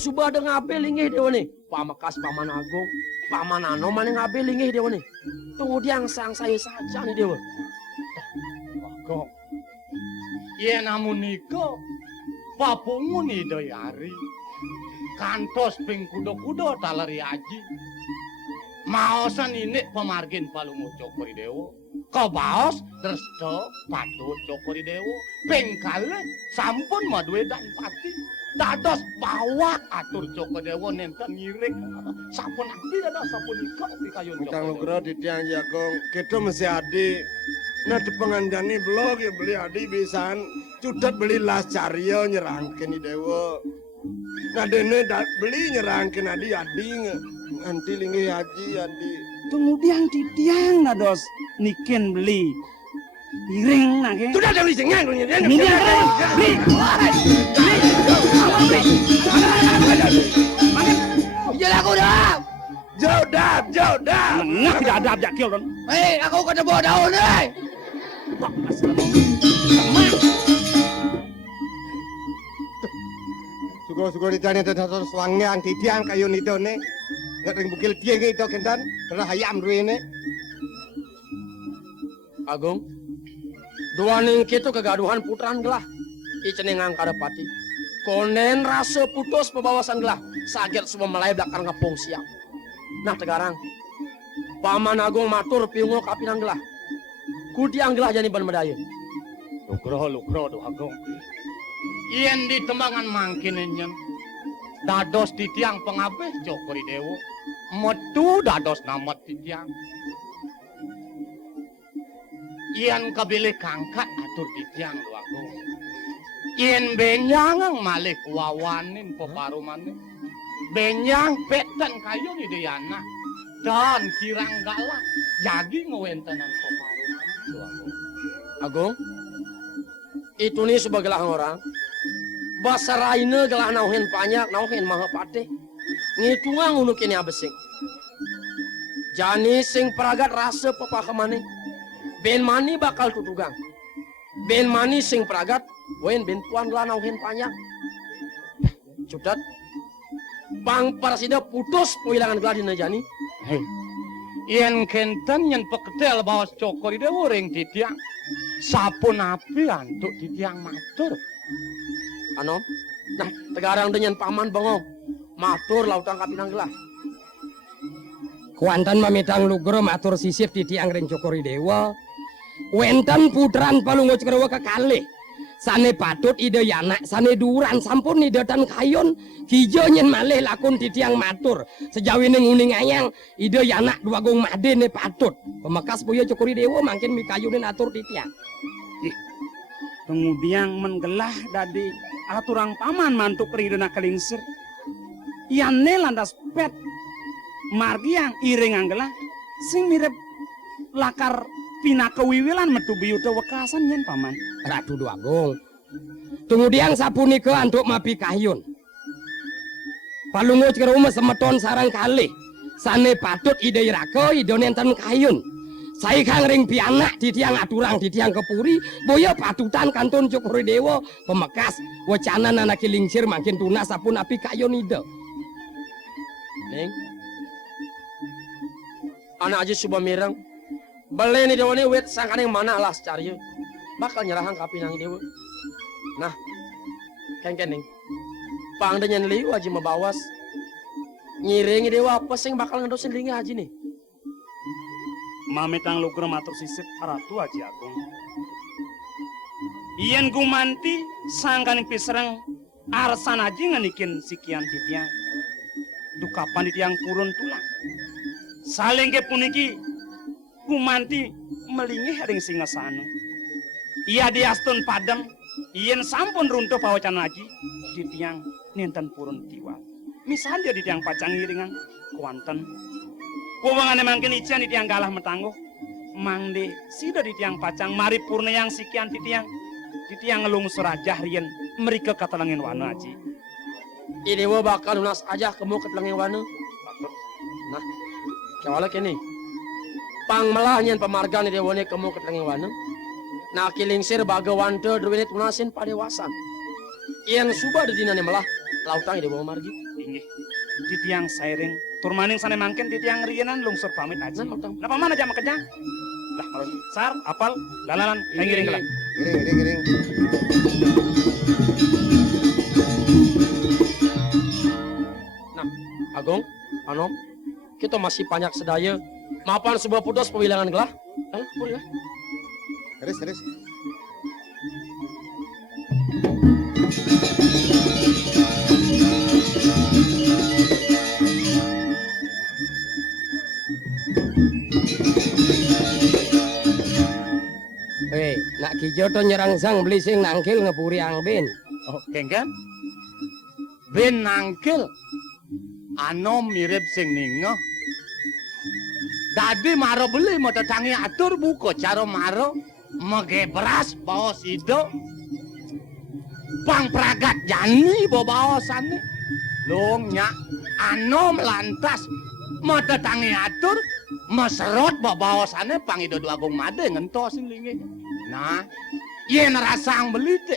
subah ada ngabe lingih dewa nih. Pamakas paman agung, paman ano mana ngabe lingih dewa nih. Tunggu dia sang saya saja nih dewa. Agong. Iya namun niko, papungu nih doyari. Kantos ping kudo-kudo talari aji. Maosan ini pemargin palungu cokori dewo. Kau baos terus to patut cokori dewo. Pengkale sampun madue dan pati. Dados bawak atur cokori dewo nenten ngiring. Sampun abdi dados sampun ikut di kayu cokori. Utang lugro di tiang jagong. Kita mesti adi. Nah di pengandani blog ya beli adi bisaan. Cudat beli las caryo nyerangkin di dewo. Nah dene beli nyerangkin adi Nanti lingi haji adi. Tunggu diang di tiang nados niken beli. Iring nake. Sudah ada lisingnya beli. Jalan aku dah. Jauh dah. Nengah tidak ada abjak kill don. Hei, aku kena bawa daun nih. Sugo ditanya tentang suangnya ang titiang kayu nito ne. Nggak ring bukil tiang itu kendan. Karena hayam dulu ini. Agung, dua ning itu kegaduhan putaran gelah. Iceneng angkara pati. Konen rasa putus pebawasan gelah. Saget semua melay belakang ngepung siap. Nah tegarang, paman agung matur piungo kapinan gelah. Kudiang gelah jani ban medaya. Lukro doh agong. Ien di tembangan mangkinenyen. Dados di tiang pengabeh cokori dewo. Metu dados namat di tiang. Ien kabile kangkat atur di tiang doh agong. Ien benyangang malih wawanin peparumanin. Benyang petan kayu ni Diana. Dan kirang galak. Jagi ngewentanan peparumanin doh agong. Agung, itu nih sebagai orang. Basa raina gelah nauhin banyak, nauhin maha patih. Ngitungang unuk ini abesing. Jani sing peragat rasa pepahamane. Ben mani bakal tutugang. Ben mani sing peragat, wen ben puan gelah nauhin banyak. Cudat, bang parasida putus kehilangan gelah dina jani. Hei, ien kenten yang peketel bawas cokori dewo ring titiang. Sapun api antuk titiang matur. Anom, nah tegarang dengan paman bongong. Matur lautang kapinang gelah. Kuantan mamitang lugro matur sisip di tiang ring cokori dewa. Wentan putran palungo cekrewa kekalih. Sane patut ide yanak, sane duran sampun ide tan kayon. Kijo nyen malih lakun di tiang matur. Sejauh ini nguning ayang, ide yanak dua gong made ne patut. Pemekas boyo cokori dewa makin mikayunin atur di tiang. Kemudian menggelah dadi aturang paman mantuk ridena kelingsir. Iane landas pet margi yang iring anggelah sing mirip lakar pinaka wiwilan metu biyuta wekasan yen paman. Ratu Duagung. Kemudian sapunike antuk mapi kahyun. Palungo cekeruma semeton sarang kalih. Sane patut ide irako ide nenten kahyun. Saya kang ring pianak di tiang aturang di tiang kepuri. Boyo patutan kantun cokori dewa. Pemekas wacana anak kilingsir makin tunas sapun api kayon ide. Neng, anak aja coba mirang. Beli nih dewa nih wet sangkan yang mana lah secari. Bakal nyerahang kapinang dewa. Nah, keng neng. Pang dengan liu aja mabawas. Ngiringi dewa apa sing bakal ngedosin lingi haji nih. Mamitang lugro matur sisip ratu aji agung. Ien gumanti sangkan pisereng arsan aji ngenikin sikian titiang. Dukapan titiang purun tulang. Saling ke puniki gumanti melingih ring singasana. Ia diastun padang. Ien sampun runtuh pawacan aji titiang ninten purun tiwal. Misal dia titiang pacang iringan kuanten. Kuwangan mangkin ician di tiang galah metangguh. Mangde sida di tiang pacang mari purna yang sikian di tiang ngelung surajah rien mereka katalangin wana aji. Ini wa bakal lunas aja kamu ketelangin wana. Nah, kawala kini. Pang melahnya pemarga ni dewane kamu ketelangin wana. Nah kilingsir baga wante druwini tunasin padewasan. Yang subah di dina ni melah lautang ide bawa margi. Inggih. Titiang sairing tur maning sane mangken titiang riyenan lungsur pamit aja. Nah, lautang. Napa mana jam kejang? Lah malon sar apal dalalan ngiring kelah. Giring. Agung, Anom, kita masih banyak sedaya. Mapan sebuah putus pewilangan gelah. Boleh lah. Terus. Nak kijo to nyerang sang beli sing nangkil ngepuri ang ben. Oh, kengken? Ben nangkil. Anom mirip sing ningo. Dadi maro beli mau tetangi atur buko caro maro mage beras bawas ido. Pang pragat jani bawasannya. Longnya anom lantas mau tetangi atur meserot bawasannya pang ido dua agung made ngentosin lingi. Nah, yen rasang beli teh.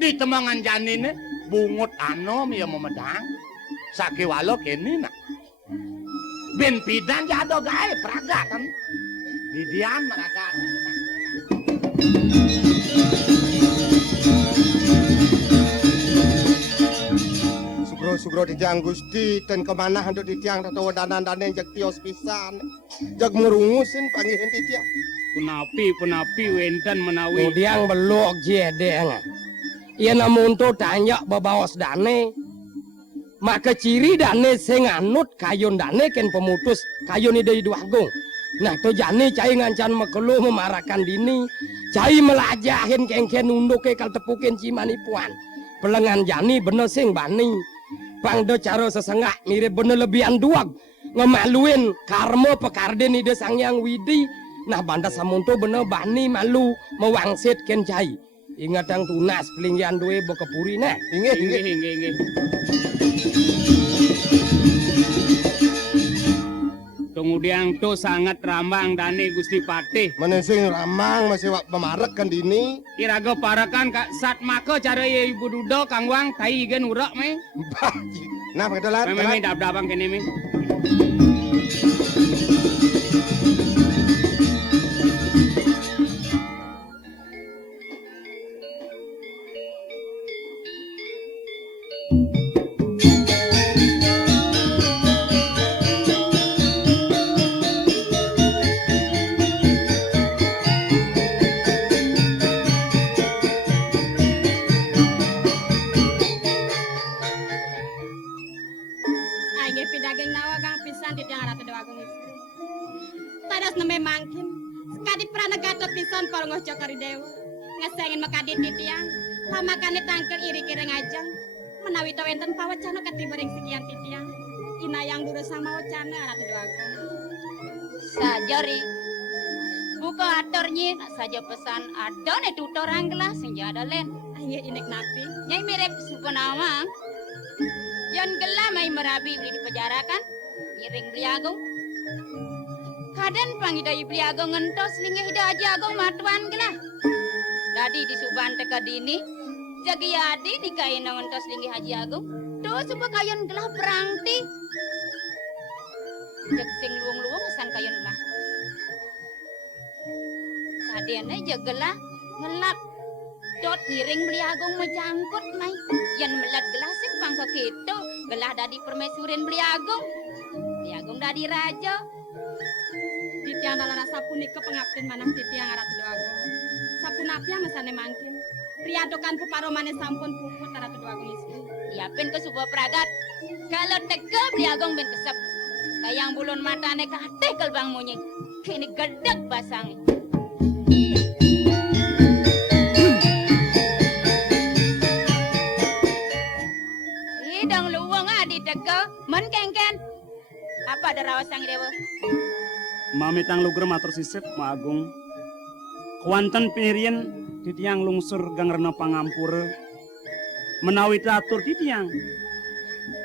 Di temangan janine bungut anom ya memedang. Saki walo kini nak. Ben pidan jado gae pragatan. Didian pragatan. Sugro titiang Gusti dan kemana hendak titiang tato danan-danan jak tios pisan. Jak merungusin panggilan titiang. Punapi wendan menawi. Udiang belok jedeng. Ia namun to tanya babawas dane. Maka ciri dane sing anut kayon dane ken pemutus kayon ide idu agung. Nah to jane cai ngancan mekelu memarakan dini. Cai melajahin kengken unduk ke kal tepukin cimani puan. Pelengan jani bener sing bani. Pangdo caro sesengah mirip bener lebihan duag. Ngemaluin karmo pekarden ide sang yang widi. Nah banda samunto bener bani malu mewangsit ken cai. Ingat yang tunas pelinggian duwe bokepuri nah. Inggih. Kemudian to sangat rambang dane Gusti Patih. Menesing ramang masih wak pemarek kan dini. Iraga parakan kak sat maka cara ibu dudo kangwang tai gen urak me. Nah kedalat. Me dab-dabang kene me. Ngesengin makadit titiang lamakan tangkel iri kireng ajeng menawi to enten pawacana katibaring sekian titiang inayang dulu sama wacana ratu doaku sajari buka aturnya saja pesan adone tutor anggelas sing jada len ayo inek napi nyai mirip supanawang yon gelah mai merabi beli dipejarakan ngiring beli agung kaden pangidai beli agung ngentos lingih ida aja agung matuan gelah dadi di suban teka dini jagi adi di kain ngentos linggi haji agung tuh suba kayon gelah berangti jag sing luang-luang kesan kayon mah kadene jag gelah ngelap dot ngiring beli agung majangkut mai yan melat gelah sing pangka gitu gelah dadi permaisurin beli agung dadi raja titiang dalam sapuni ke pengabdin manam titiang aratu doagung sapunapia mesane mangkin priadokan ku paromane sampun puput aratu doagung istri yapin ke sebuah pragat kalau tegel priagong ben kesep kayang bulun matane kateh kelbang munyi kini gedeg basang idang luwang adi tegel men kengken apa ada rawasang dewa Mamitang luger matur sisip ma agung. Kuanten pinirian titiang lungsur gangrena pangampura. Menawi tatur titiang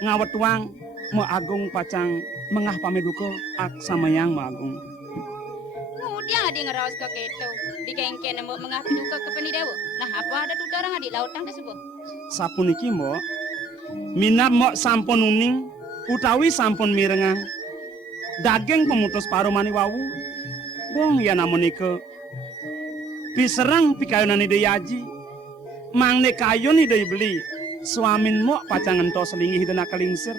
ngawet wang ma agung pacang mengah pameduka ak samayang ma agung. Kemudian adi ngerawas ke keto di kengken mbok mengah piduka ke penidewo. Nah apa ada tutarang adi lautang tersebut? Sapuniki mbok minap mok sampun uning utawi sampun mirengang daging pemutus paromani wawu bong ya namun ike piserang pikayunan ide yaji mangne kayun ide beli suamin mok pacangan to selingih ide nakalingsir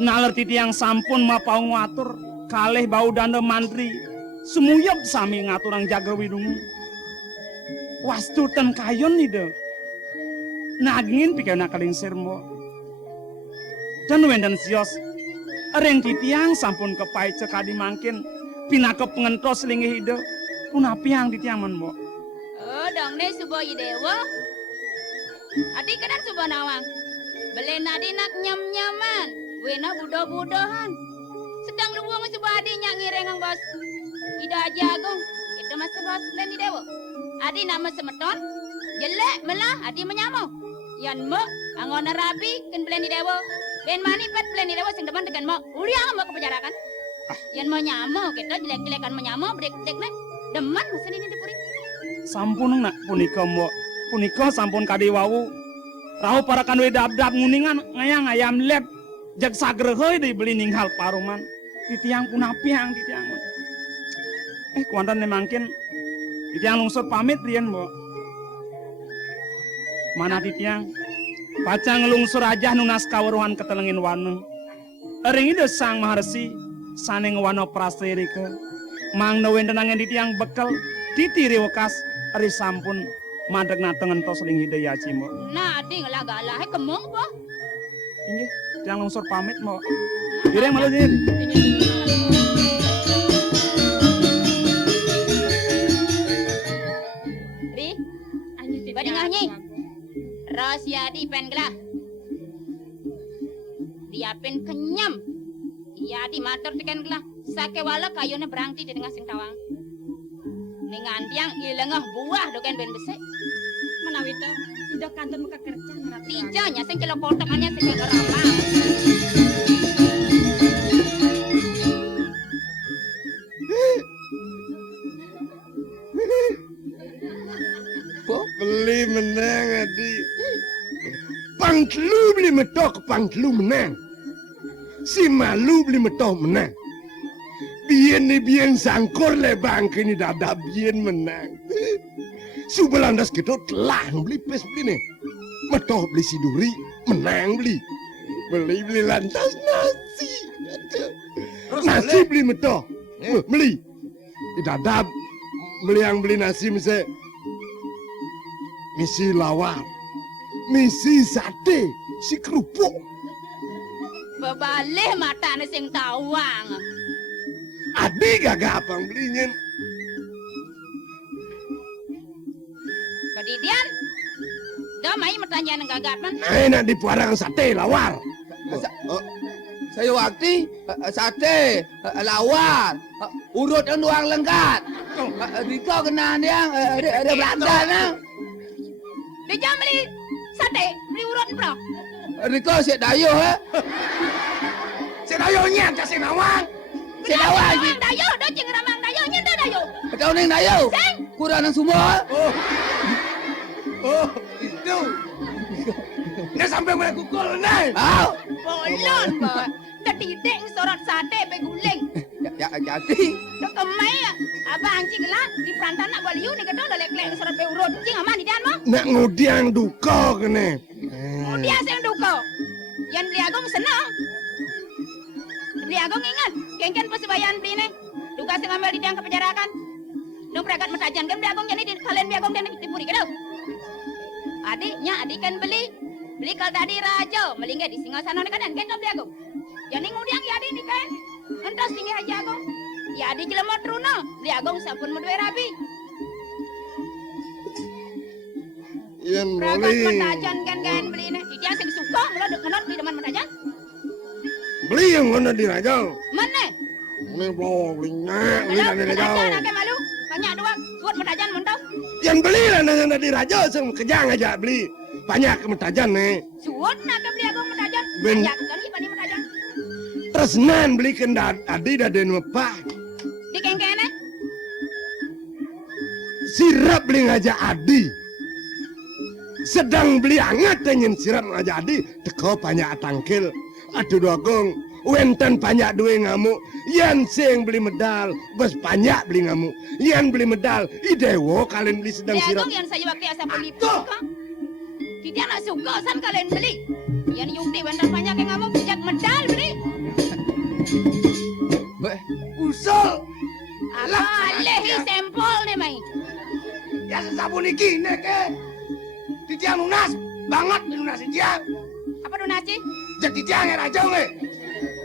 naler titiang sampun mapaung watur kalih bau danda mantri sumuyep sami ngaturang jaga widungu wastutan kayun ide nagingin pikayun nakalingsir mo dan wendan sios areng titiang sampun kepai cekadi mangkin pinakep pengentos lingi hide punapiang titiang man mo Oh, dong ne subo idewa. Adi kedan subo nawang. Belen adi nak nyam-nyaman. Wena budo-budohan. Sedang luwung subo adi nyak ngirengang bos. Ida aja agung. Itu mas bos belen idewa. Adi nama semeton. Jelek melah adi menyamo. Yan mo angon rabi ken belen idewa. Ben mani pet belen idewa sing depan dengan mo. Uliang mo kepejarakan. Yan mo nyamo kita jelek-jelekan menyamo brek-brek nek. Deman mesin ini dipuri. sampun nak punika sampun kadi wawu rahu para kanwe dab-dab nguningan ngayang ayam lep jag sagrehe di beli ninghal paruman titiang punapiang titiang kuantan nemangkin titiang lungsur pamit rian mo mana titiang pacang lungsur aja nunas kawaruhan ketelengin waneng ering ide sang maharsi saneng wano praserike mang nawen tenangan titiang bekal titiri wekas ari sampun madeg natengen tos ling hidaya cimo. Nah, adi ngelagalah kemong po. Inggih, tiang lungsur pamit mo. Direng malu din. Ri, bading nyanyi. Rahasia di pen gelah. Diapin kenyam. Iya di matur tekan gelah. Sake wala kayune berangti di tengah sing tawang. Dengan tiang ilengah buah doken ben besek. Menawi teh tidak kantor muka kerja ngerat. Tijanya sing celok potokannya sing keramang. Beli menang adi. Pangtlu beli metok pangtlu menang. Si malu beli metok menang. Bien ni bien sangkor le bang kini dada bien menang. Subelandas kita telah beli pes beli nih. Metoh beli siduri menang beli. Beli lantas nasi. Nasi beli metoh. Beli. Di dada beli yang beli nasi misalnya. Misi lawar. Misi sate. Si kerupuk. Bebalih mata sing tawang. Adi gagah abang belinya. Kedidian, dah mai pertanyaan yang gagapan. Nah, di puarang sate lawar. Saya waktu sate lawar urut yang doang lengkat. Diko kena yang ada Belanda nah. Dia jangan beli sate, beli urut bro. Diko si dayo ha. Si dayonya kasih nawang. Si lawar si. Ramang dayo, dah cing ramang dayo, nyenda dayo. Kau neng dayo. Kurang nang semua. Oh, itu. Dia sampai mulai kukul nih. Bolon, Pak. Ketidik sorot sate beguling. Ya jadi. Dah kemai ya. Abang cing lah di perantan nak baliu ni kedong dah lek-lek sorot be urut. Cing aman di dan mo. Nak ngudiang duko kene. Dia sing duko. Yang beli agung senang. Beli agung ingat, kengken persebayan beli ni. Duka sing ambil di tiang kepejarakan. Dong peragat metajan kan beli agung jadi kalian beli agung dan dipuri kedong. Adiknya adik kan beli kal tadi raja melingga di singgasana ni kanan kan beli agung. Jadi ngudiang ya adik ni kan. Entas tinggi aja agung. Ya adik jelema truna beli agung sampun medue rabi. Yang Peragat beli. metajan kan beli ni. Dia sing suka mula dek kenot beli deman metajan. Beli yang mana di raja. Mana? Ini bolinya, beli Kalau dari raja. metajan nak malu. Banyak dua suat metajan mentau. Yang beli lah nanya di raja, sem kejang aja beli. Banyak kemetajan nih. Suat nak beli agung metajan. Ben- Banyak kali pani metajan. Tresnan beli kendat adi dah den mepak. Di kengkene. Sirap beli ngajak adi. sedang beli anget dengan sirat jadi teko banyak tangkil. Aduh dogong, wenten banyak duwe ngamuk. Yan sing beli medal, bos banyak beli ngamuk. Yan beli medal, idewo kalian beli sedang sirat. Yang saya waktu asal beli buka. Kita nak suka san kalian beli. Yang yukti wenten banyak yang ngamuk sejak medal beli. Usul. Alehi sempol nih mai. Ya sesapu niki neke. Titiang lunas banget lunas titiang. Apa donasi? Jadi titiang yang raja nge.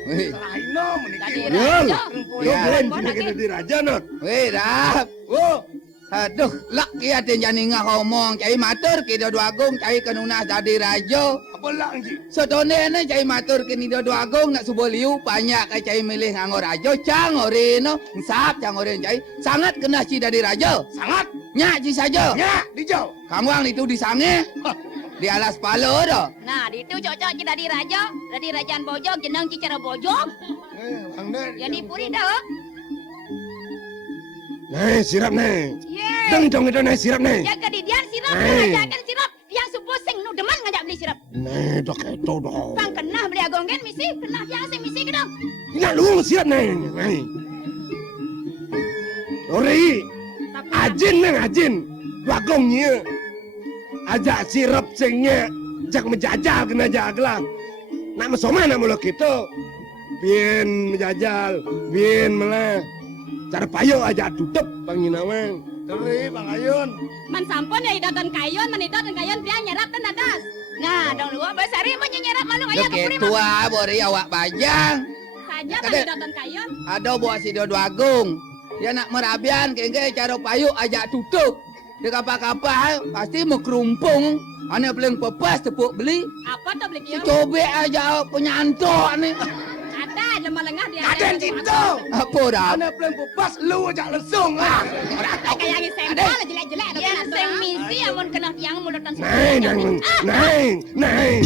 Weh, Selaino meniki. Tadi Yo, raja. yo keren kita di raja not. weh dah. Oh, Aduh, lak kia ten jani ngah ngomong, cai matur ke Dodo Agung, cai kenunas jadi raja. apa lah anji? Sotone ne cai matur ke ni Dodo Agung nak subuh liu banyak ke cai milih nganggo raja, cang oreno, sap cang oren cai. Sangat kena ci dari raja. Sangat. Nyak ci saja. Ya, dijau. Kangwang itu di sange. Di alas palo dah. Nah, itu cocok kita di raja, dari rajaan bojong, jeneng cicara bojong. Bang Nen. Jadi puri dah. Nih, sirap nih. Ye. Dong itu nih sirap nih. Jaga di dia sirap, Hey. ngajakan sirap. Yang subuh sing nu deman ngajak beli sirap. Nih, dok itu dong. Bang kena beli agonggen misi, kena yang sing misi kedong. Ingat lu sirap nih. Nih. Ori, ajin neng ajin. Wagongnya. Ajak sirap singnya. Jak menjajal kena jaglah. Nak mesoma nak mulut kita. Bien menjajal, bien meleh. Cara payo aja tutup Bang Inawang. Teri Bang Ayun. Man sampun ya idotan kayon, man idotan kayon dia nyerap ten atas. Nah, dong lu besari mau nyerap malu Lo ayah ke puri ketua bori awak bajang. saja man Kadek. idotan kayon. Ada buat si Dodo Agung. Dia nak merabian kengke cara payu ajak tutup. Dia kapal-kapal pasti mau kerumpung. Ane paling pepas tepuk beli. Apa tuh beli Si kiyo? cobe aja penyantok ni. Ada lemah lengah dia. Aden Cito. Apa dah? Ana plan bebas lu ajak lesung lah. Kayak yang sempol jelek-jelek dong. Yang sing misi amun kena tiang mulutan Neng, neng, neng.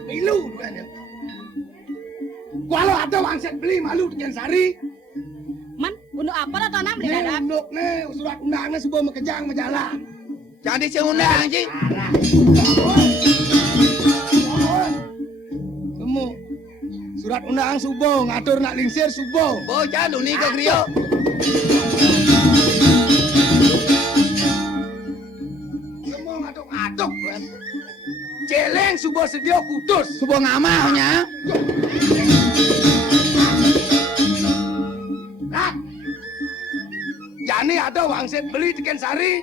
Milu bukan ya? Kalau ada wangsit beli malu dengan sari. Man, bunuh apa lah tanam beli Nih dadak. unduk nih surat undangannya sebuah mekejang majalah. Jadi seundang je. Temu surat undangan subuh ngatur nak lingsir subuh. Bocah lu ni ke griyo. Semua ngatuk-ngatuk kan. Celeng subuh sedia kudus. Sebuah ngamahnya. Nah, jani ada wangsit beli tiken sari.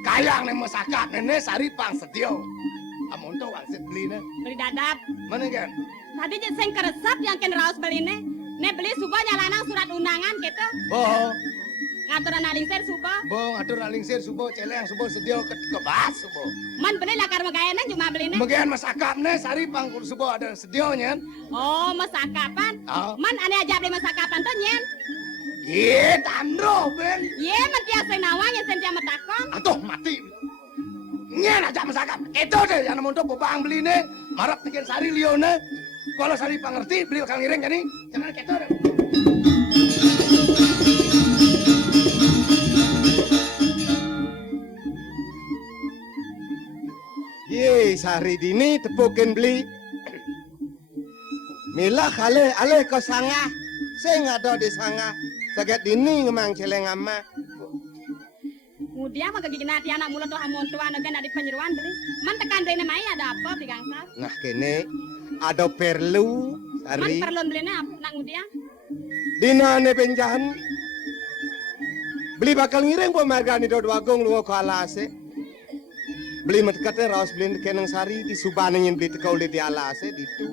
Kayang nih masakat nenek sari pang sedia. Amun tuh wangsit beli nih. Beli dadak. Mana kan? Tadi je sing keresep yang ken raos beli ne. Ne beli subuh nyalanang surat undangan kita. Boh, Ngatur anak lingser subuh. boh ngatur nak lingsir subuh celeng subuh sedia kebas subuh. Man beli lakar megayana cuma beli ne. Bagian masakat nih sari pang subuh ada sedianya. Oh, masakapan. Ah. Man ane aja beli masakapan tuh nyen. Ye, tandro ben. Ye, man tiang sing nawang yang sentia matakong. Atuh mati. Nyen aja masakan. Itu deh yang untuk bobang beli nih. Marap tiken sari lione. Kalau sari pangerti beli bakal ngiring jadi. Jangan keto deh. Ye, sari dini tepukin beli. Mila kale ale ko sanga. Sing ada di sanga. Saget dini ngemang celeng ama. Kemudian mah gigi nanti anak mulut tuh amun tuan agen ada penyeruan beli. Man tekan beli mai ada apa di gangsa? Nah kene ada perlu Man sari. perlu beli ne apa nak kemudian? Dina ne penjahan. Beli bakal ngiring po margani do dwagong luo ko alase. Beli metkate raos beli keneng sari di subane nyen beli tekau di alase ditu.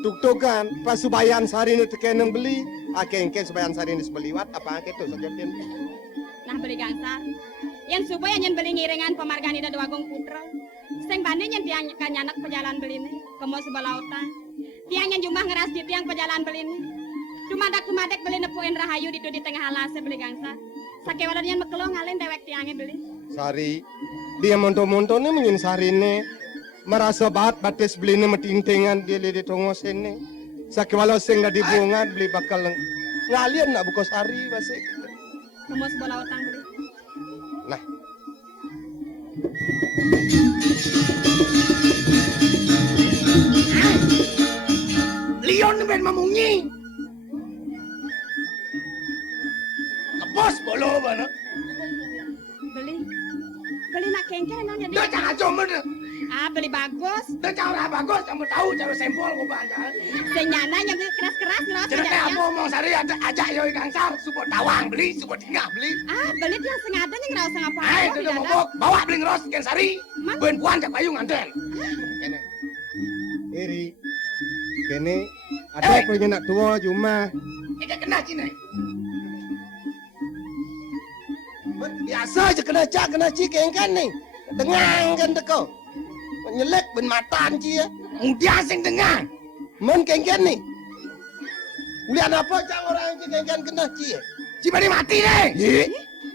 Tuk-tukan pas subayan sari nu tekeneng beli. Akengke subayan sari nu sebeliwat apa keto sajatin. Nah beli gangsa. Yang subuh yang beli ngiringan pemargani dan dwagong putra. Sing bani yang tiang kanyanak pejalan beli ne. Kemo sebelah lautan. Tiang yang jumlah ngeras di tiang pejalan beli ne. Dumadak beli nepuin rahayu di tengah alase beli gangsa. Sakewalan yang mekelo ngalen dewek tiangnya beli. Sari, dia monto-montone menyin sarine. Merasa banget batis belinya metintingan dia di tongos ini. Sakiwalau sing nggak dibungat beli bakal ngalian nak buka sari masih. Kemus bola utang beli. Nah, Leon ben mamungi. Kepos bolo bana. Beli. Beli nak kengkeng nanya Dah dia. jangan coba dah. Ah, beli bagus. Dah cara bagus kamu tahu cara sempol kau baca. Senyana yang beli keras-keras ngelos Jadi kayak apa mau sari ada ajak yo ikan sar support tawang beli support tinggal beli. Ah, beli dia sengaja yang ngerasa ngapa. Ayo itu mabok bawa beli ngeros ikan sari. Mang. Ben puan cak payung anten. kene. Iri, kene ada punya nak tua cuma. Ika kena cine. Biasa aja kena cak kena cikeng kan nih. Tengang kan teko. Nyelek ben matan cia. Mudia sing dengar. Men kengken nih. Ulian apa cak orang cikeng kena cia. Cibani mati deh. Ye.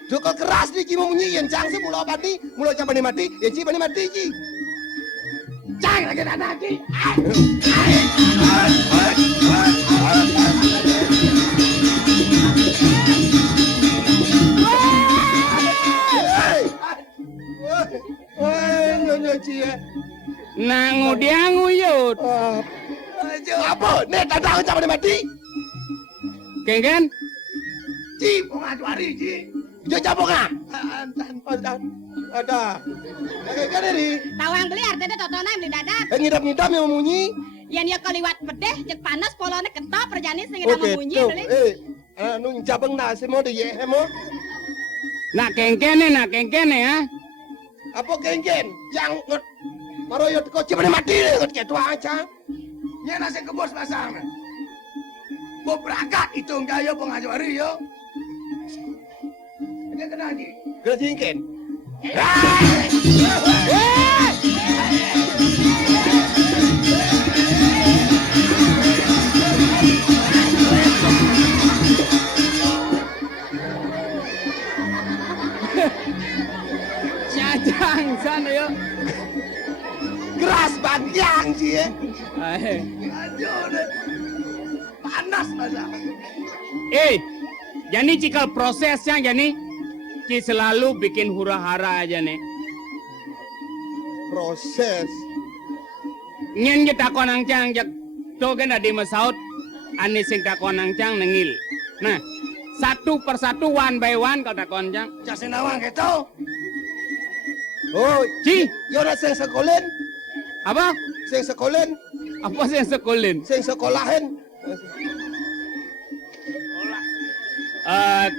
Joko keras nih cuma bunyi yang cang sih mulau mati, mulau cabani mati, yang cibani mati ci. Jangan lagi ada lagi. Wah, nyonya cia. Nangu dia nguyut. Apa? Nih tanda cabani mati. Kengken? Ci, pengaju hari ci. Dia cabok ah? Ada. Kan dari. Tawang beli artinya totona yang beli dadak. Ngidap-ngidap yang memunyi. Yang dia keliwat pedeh, jek panas polone ketop perjani sing ngidap Oke, membunyi tuh. beli. Anu cabang nasi mau di ye mo. Nak kengkene ya. Apa genggen? Yang ngot. Maroyot kau cabani mati ngot kayak tua aja. Nya nasi kebos pasang. Bo berangkat itu enggak yo pengaju hari yo. Ini kena lagi. Kena jingken. Cacang sana yo. Keras banjang sih ya. Aduh deh. Panas pasang. Jadi cikal prosesnya jadi Ki selalu bikin hura-hara aja nih. Proses. Nyen kita konang cang jak to kan ada masaut ane sing konang cang nengil. Nah, satu persatu one by one kau takon cang. Jasin awang gitu. Oh, Ci, yo nak sing sekolen, apa? sing sekolen, Apa sih sekolin? sing sekolahen.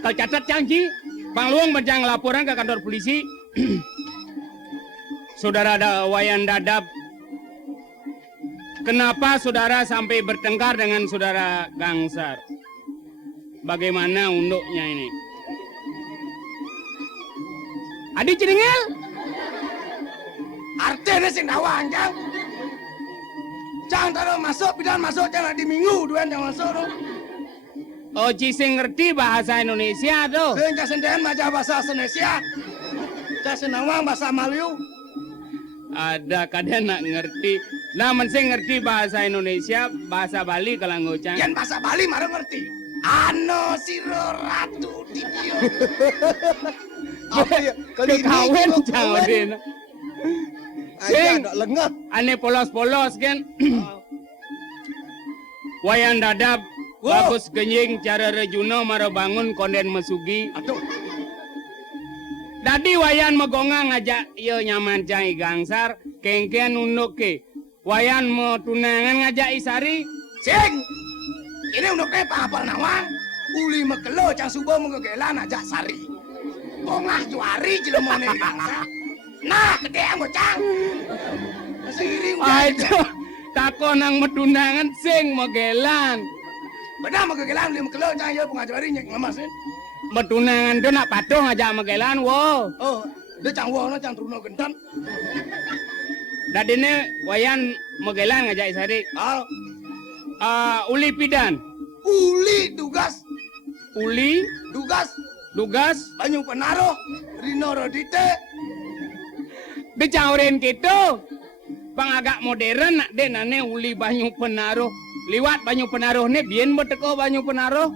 Kau catat cang Ci. Bang Luang menjang laporan ke kantor polisi. Saudara ada Wayan Dadap. Kenapa saudara sampai bertengkar dengan saudara Gangsar? Bagaimana unduknya ini? Adi Ciringel? Artinya sing dawang jang. Jang taruh masuk, bidan masuk jangan di minggu duan jangan masuk dong. Oh, Ci ngerti bahasa Indonesia tuh. Sing jasin den maja bahasa Indonesia. Jasin awang bahasa Melayu. Ada kadang nak ngerti. Nah, mensing ngerti bahasa Indonesia, bahasa Bali kalau ngucang. Yang bahasa Bali marah ngerti. Ano siro ratu didio. Apa ya? Kekawin jawabin. Sing. Ada lengah. Ane polos-polos kan. Wayan Dadap. Wow. Bagus genying cara rejuno mara bangun konden mesugi. Aduh. Dadi wayan megonga ngajak yo nyaman cai Gangsar. Kengkean unduk ke. Wayan mau tunangan ngajak Isari. Sing. Ini untuk apa nawang? Uli mekelo cang subuh mengegelan aja sari. Kongah juari jelemone bangsa. Nah, gede yang bocang. Siri Aduh, tako nang metunangan sing megelan. benar mengegelan uli mekelo cang yo pengajuari nyek ngemasin. Metunangan tuh nak patuh ngajak megelan wo. Oh, dia cang wono cang truno gentan. Dadine wayan megelan ngajak Isari. Ah, Uli pidan. uli tugas, Uli tugas. Tugas banyu penaruh Rino Rodite. dicaurin gitu. Pangagak modern nak denane uli banyu penaruh. Liwat banyu penaruh nih biyen beteko banyu penaruh.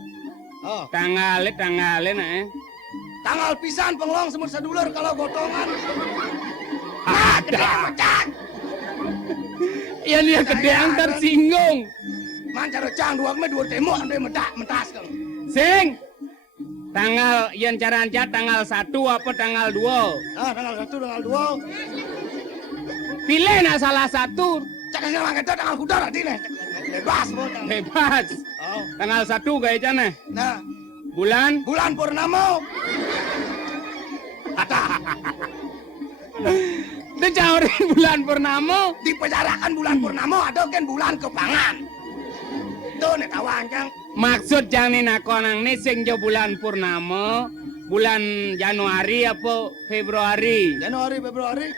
Oh, Tangale nak tanggal pisan penglong semut sedulur kalau gotongan. Ada. Mecat. Ya dia kedeang tersinggung. Man cara cang dua me dua tembok ande mentas kan. Sing. Tanggal yang cara ancat tanggal 1 apa tanggal 2? Ah, tanggal 1 tanggal 2. Pilih nak salah satu. Cak nang kita tanggal kuda tadi nih. Bebas botang. Bebas. Oh. Tanggal 1 gaya cana. Nah, Bulan. bulan purnama. Dicaurin bulan purnama. Dipejarakan bulan purnama ada kan bulan kepangan. Tuh nih tawan cang. Maksud jangan nakonang nih sing jo bulan purnama. Bulan Januari apa Februari? Januari, Februari.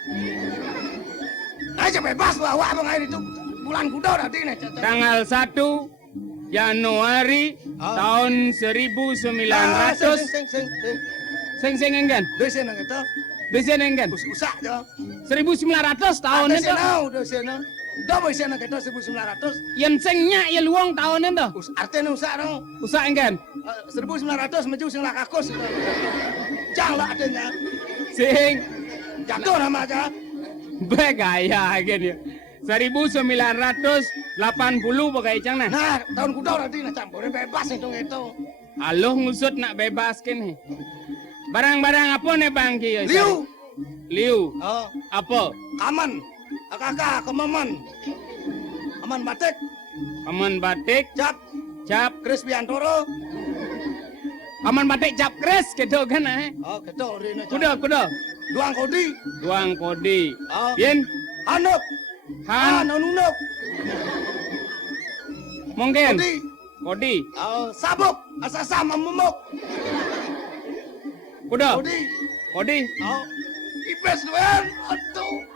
Aja bebas bawa abang air itu bulan kuda tadi nih. Tanggal 1 Januari tahun 1900. Sing enggan. Desen nang kita. Desen enggan. Usah aja. 1900 tahun itu. Desen. Dah boleh sana kita 1900. Yang sengnya ya luang tahun itu. Artinya usah dong. Usah enggan. 1900 maju sing lakakus. Janganlah adanya. Sing Jatuh nama aja. begaya gini. 1980 pakai cang nah. Nah, tahun kuda nanti nah campurin bebas itu. Aloh ngusut nak bebas kini. Barang-barang apa nih bang Kiyo? Liu. Liu. Oh, Apa? kaman. Kakak, kemaman. Aman batik. Aman batik, Cap. cap. Kris Biantoro. Aman batik cap kres gitu kan eh. Oh, kedol rina. Kuda. Duang kodi. Duang kodi. Oh. Bien. Hanuk. Han. Nunuk. Mungkin. Kodi. Kodi. Oh, sabuk. Asasa memumuk. Kuda. Kodi. Kodi. Oh. Ipes duan. Aduh.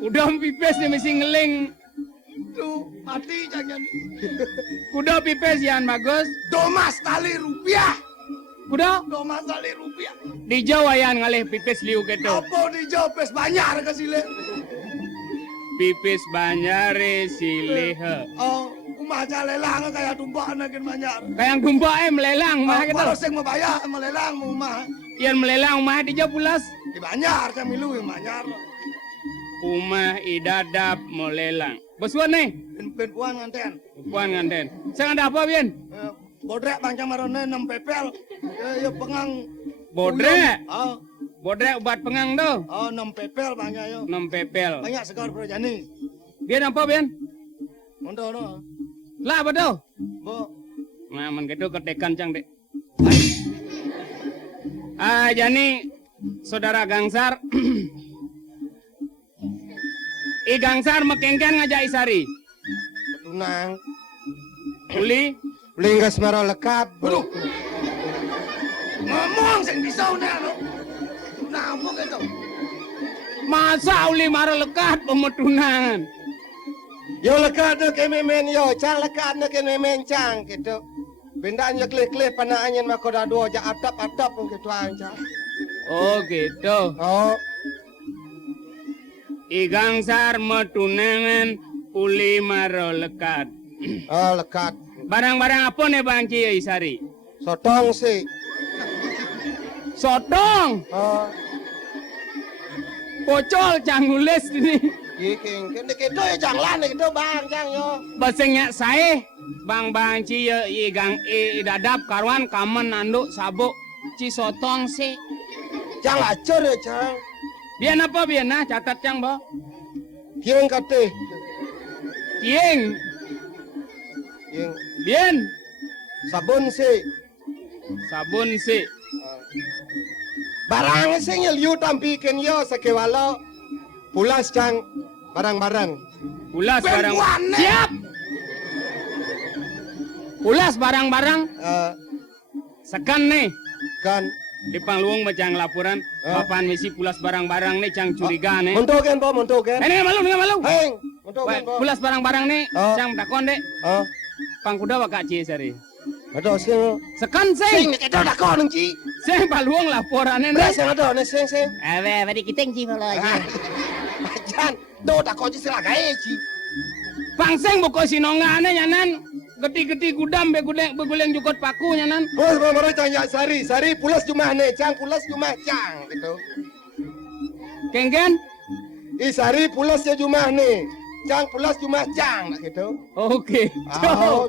Kuda pipes nih mesti ngeling. Tuh, mati jangan. Kuda pipes yang bagus. Domas tali rupiah. Kuda Domas tali rupiah. di Jawa yang ngalih pipes liu gitu. Apa di Jopes banyak ke sile. Pipis banyare silih. Oh, kumah aja lelang kayak tumpah nakin banyak. Kayak gumba melelang mah gitu. Kalau sing mau bayar melelang mau mah. Yang melelang mah di Jawa pulas. Di banyak kan milu yang banyak. Umah idadap melelang. Bosuan nih. Puan nganten. Puan nganten. Saya ada apa Bien? Bodrek bangcang marone 6 pepel. Ya pengang. Bodrek. Oh, Bodrek obat pengang tuh. oh 6 pepel banyak yo. 6 pepel. Banyak sekali projani. Bien apa Bien? Mondo no. Lah apa tuh? Bo. Nah, men gitu ketekan cang dek. Jani saudara Gangsar. Gangsar mekengken ngajak Isari. Tunang. Uli Linggas maro lekat. Aduh. Ngomong sing bisa udah lo. Tunang apa gitu? masa uli mara lekat pemetunangan. Yo lekat na kay memen yo, cang lekat na kay memen cang gitu. Bendaan yo klik-klik panaan yan makoda dua ja atap-atap pun gitu aja. Oh gitu. Oh, Gangsar metunangan uli mara lekat. oh lekat. Barang-barang apa nih Bang Kiai Isari? Sotong sih. Sotong. Oh, Pocol cangules ini. giking. Kene gitu ya cang lan gitu bang cang yo. Basengnya saya Bang Ci igang dadap karwan kamen nanduk sabuk ci sotong sih. Cang acur ya cang. Biar apa biar nah catat cang bo. Gieng kate. Kieng Gieng. biar Sabun sih. sabun sih. Barang sing liu tampikin yo sakewalo. Pulas cang barang-barang. Ulas barang Perempuan, siap. Ulas barang-barang sekan nih Kan di pangluung macang laporan papan misi pulas barang-barang nih cang curiga nih. Montogen po, montogen. Nggak malu. Heng, montogen po. Pulas barang-barang nih Oh. cang takon deh. Oh, Pangkuda wakak cie sari. Ada sing. Sekan Sing sing. nek ada kau nang ci. Sing paluang laporannya Beras nih. yang ada nih sing. Awe di kita ci pala aja. Jan, do tak kau ci sila gae ci. Pang sing buko sinongane nyanan. Geti-geti gudam beguleng jukot paku nyanan. Bos mamarai tanya Sari, Sari pulas cuma nih, Cang pulas cuma Cang gitu. Kengken? Sari pulas ya cuma nih, Cang pulas cuma Cang gitu. Oke. Oh,